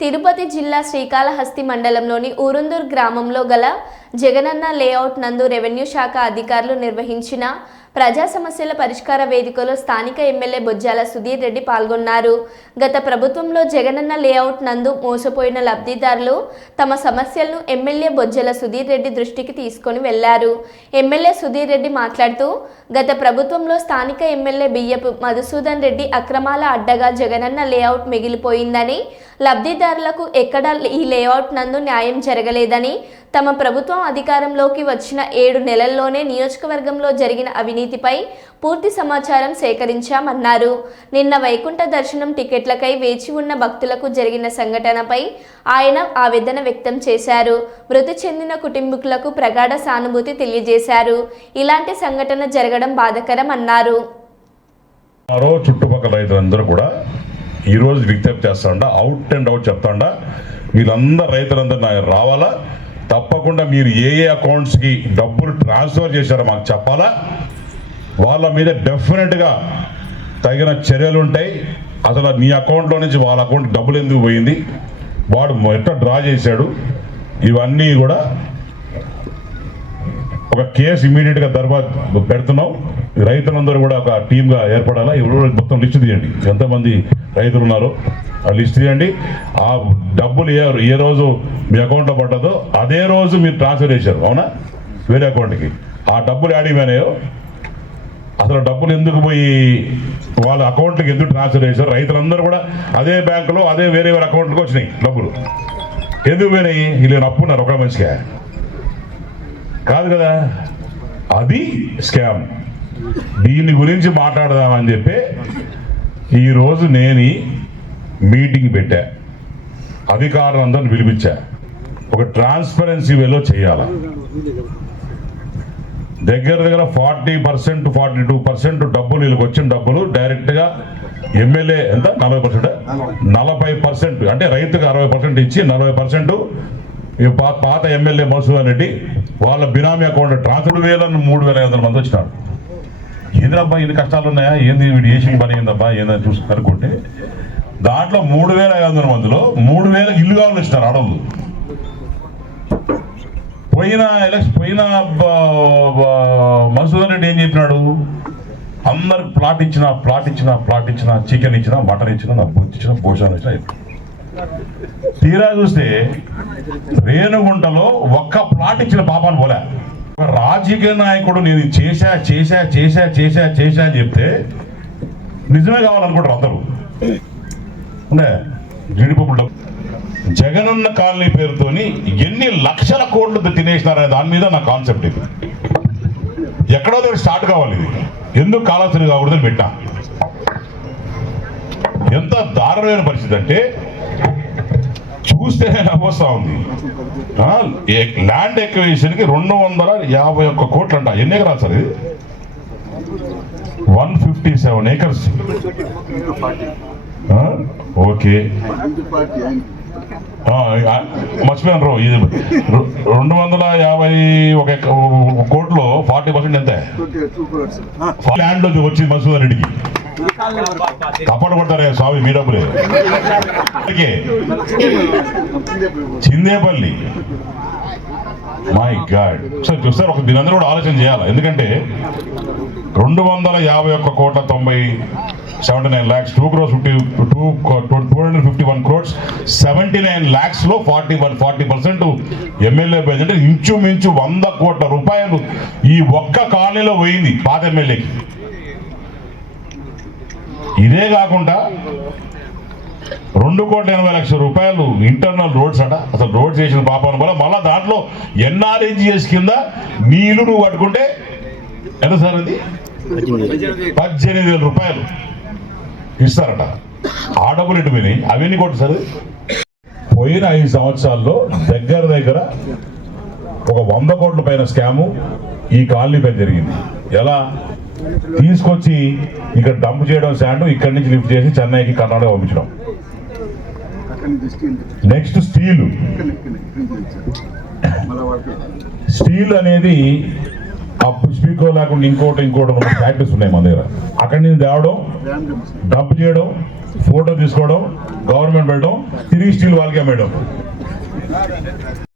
తిరుపతి జిల్లా శ్రీకాళహస్తి మండలంలోని ఊరుందూర్ గ్రామంలో గల జగనన్న లేఅవుట్ నందు రెవెన్యూ శాఖ అధికారులు నిర్వహించిన ప్రజా సమస్యల పరిష్కార వేదికలో స్థానిక ఎమ్మెల్యే బొజ్జాల సుధీర్ రెడ్డి పాల్గొన్నారు. గత ప్రభుత్వంలో జగనన్న లేఅవుట్ నందు మోసపోయిన లబ్ధిదారులు తమ సమస్యలను ఎమ్మెల్యే బొజ్జల సుధీర్ రెడ్డి దృష్టికి తీసుకొని వెళ్ళారు. ఎమ్మెల్యే సుధీర్ రెడ్డి మాట్లాడుతూ గత ప్రభుత్వంలో స్థానిక ఎమ్మెల్యే బియ్యపు మధుసూదన్ రెడ్డి అక్రమాల అడ్డగా జగనన్న లేఅవుట్ మిగిలిపోయిందని లబ్ధిదారులకు ఎక్కడా ఈ లేఅవుట్ నందు న్యాయం జరగలేదని తమ ప్రభుత్వం అధికారంలోకి వచ్చిన ఏడు నెలల్లోనే నియోజకవర్గంలో జరిగిన అవినీతి అవినీతిపై పూర్తి సమాచారం సేకరించామన్నారు. నిన్న వైకుంఠ దర్శనం టికెట్లకై వేచి ఉన్న భక్తులకు జరిగిన సంఘటనపై ఆయన ఆవేదన వ్యక్తం చేశారు. మృతి చెందిన కుటుంబీకులకు ప్రగాఢ సానుభూతి తెలియజేశారు. ఇలాంటి సంఘటన జరగడం బాధకరం అన్నారు. మరో చుట్టుపక్కల రైతులందరూ కూడా ఈరోజు విజ్ఞప్తి చేస్తా అవుట్ అండ్ అవుట్ చెప్తాండ వీళ్ళందరూ రైతులందరూ రావాలా? తప్పకుండా మీరు ఏ ఏ అకౌంట్స్కి డబ్బులు ట్రాన్స్ఫర్ చేశారో మాకు చెప్పాలా? వాళ్ళ మీద డెఫినెట్గా తగిన చర్యలు ఉంటాయి. అసలు నీ అకౌంట్లో నుంచి వాళ్ళ అకౌంట్ డబ్బులు ఎందుకు పోయింది? వాడు ఎట్లా డ్రా చేశాడు? ఇవన్నీ కూడా ఒక కేసు ఇమీడియట్గా దర్బా పెడుతున్నాం. రైతులందరూ కూడా ఒక టీమ్గా ఏర్పడాలా? ఎవరు మొత్తం లిస్ట్ తీయండి. ఎంతమంది రైతులు ఉన్నారో ఆ లిస్ట్ తీయండి. ఆ డబ్బులు ఏ ఏ రోజు మీ అకౌంట్లో పడ్డదో అదే రోజు మీరు ట్రాన్స్ఫర్ చేశారు. అవునా? వేరే అకౌంట్కి ఆ డబ్బులు యాడిపోయినాయో అసలు డబ్బులు ఎందుకు పోయి వాళ్ళ అకౌంట్కి ఎందుకు ట్రాన్స్ఫర్ చేశారు? రైతులందరూ కూడా అదే బ్యాంకులో అదే వేరే వేరే అకౌంట్కి వచ్చినాయి డబ్బులు. ఎందుకు పోయినాయి? వీళ్ళు అప్పున్నారు ఒక మనిషిగా కాదు కదా? అది స్కామ్. దీని గురించి మాట్లాడదామని చెప్పి ఈరోజు నేను మీటింగ్ పెట్టా. అధికారులందరిని పిలిపించా. ఒక ట్రాన్స్పరెన్సీ వేలో చేయాలి? దగ్గర దగ్గర forty percent forty two percent డబ్బులు వీళ్ళకి వచ్చిన డబ్బులు డైరెక్ట్గా ఎమ్మెల్యే ఎంత? నలభై పర్సెంట్? నలభై పర్సెంట్. అంటే రైతుకు అరవై పర్సెంట్ ఇచ్చి నలభై పర్సెంట్ ఈ పాత ఎమ్మెల్యే మధుసూదన్ రెడ్డి వాళ్ళ బినామీ అకౌంట్ ట్రాన్స్ఫర్ వేల మూడు వేల ఐదు వందల మంది వచ్చినారు. ఏంద్రబ్బా ఇన్ని కష్టాలు ఉన్నాయా? ఏంది వీడు ఏసీ పని ఏందబ్బా? ఏందని చూసి కనుక్కుంటే దాంట్లో మూడు వేల ఐదు వందల మందిలో మూడు వేల ఇల్లు కావాలి ఇచ్చినారు అడవులు పోయిన ఎలక్షన్ పోయిన మధుసూదన్ రెడ్డి ఏం చెప్పినాడు? అందరికి ప్లాట్ ఇచ్చిన ప్లాట్ ఇచ్చిన ప్లాట్ ఇచ్చిన చికెన్ ఇచ్చిన మటన్ ఇచ్చిన నాకు బుద్ధి ఇచ్చిన భోజనం ఇచ్చిన తీరా చూస్తే రేణుగుంటలో ఒక్క ప్లాట్ ఇచ్చిన పాపాన్ని పోలే. ఒక రాజకీయ నాయకుడు నేను చేశా చేశా చేశా చేశా చేశా అని చెప్తే నిజమే కావాలనుకుంటారు అందరూ. అంటే జీడిపప్పులు జగనన్న కాలనీ పేరుతోని ఎన్ని లక్షల కోట్లు తినేసినారనే దాని మీద నా కాన్సెప్ట్ ఇది. ఎక్కడో దగ్గర స్టార్ట్ కావాలి ఇది. ఎందుకు కాలాసరి కాకూడదని పెట్టా. ఎంత దారుణమైన పరిస్థితి అంటే చూస్తే నవ్వొస్తా ఉంది. ల్యాండ్ ఎక్వేషన్కి రెండు వందల యాభై ఒక్క కోట్లు అంట ఎన్ని ఎకరాలు సార్ ఇది? One fifty seven acres. ఆ, ఓకే. మర్చిపోయాను రో ఇది రెండు వందల యాభై ఒక కోట్లో ఫార్టీ పర్సెంట్ ఎంత? ల్యాండ్ వచ్చింది మసూద్ రెడ్డికి తప్పడు కొడతారే స్వామి మీ డబ్బులే. చిందేపల్లి. మై గాడ్ సార్ చూస్తారు ఒక దీని అందరూ కూడా ఆలోచన చేయాలి. ఎందుకంటే రెండు వందల యాభై ఒక్క కోట్ల తొంభై seventy nine lakhs two crores fifty two two hundred fifty one crores seventy nine ల్యాక్స్లో forty one forty percent MLA budget అంటే ఇంచుమించు వంద కోట్ల రూపాయలు ఈ ఒక్క కాలనీలో పోయింది పాత ఎమ్మెల్యేకి ఇదే కాకుండా రెండు కోట్ల ఎనభై లక్షల రూపాయలు ఇంటర్నల్ రోడ్స్ అట. అసలు రోడ్స్ చేసిన పాపం వల్ల మళ్ళీ దాంట్లో ఎన్ఆర్ఎన్జిఎస్ కింద నీళ్ళు నువ్వు కట్టుకుంటే ఎంత సార్ అది? పద్దెనిమిది వేల రూపాయలు ఇస్తారట. ఆ డబ్బులు ఎటు పోయినాయి? అవన్నీ కొట్టు సార్? పోయిన ఐదు సంవత్సరాల్లో దగ్గర దగ్గర ఒక వంద కోట్ల పైన స్కాము ఈ కాలనీ పైన జరిగింది. ఎలా? తీసుకొచ్చి ఇక్కడ డంప్ చేయడం శాండ్ ఇక్కడి నుంచి లిఫ్ట్ చేసి చెన్నైకి కర్ణాటక పంపించడం. నెక్స్ట్ స్టీల్ స్టీల్ అనేది ఆ పుష్పికో లేకుండా ఇంకోటి ఇంకోటి ఫ్యాక్టరీస్ ఉన్నాయి మన దగ్గర. అక్కడి నుంచి తేవడం డంప్ చేయడం ఫోటో తీసుకోవడం గవర్నమెంట్ పెట్టడం తిరిగి స్టీల్ వాళ్ళకే మేడం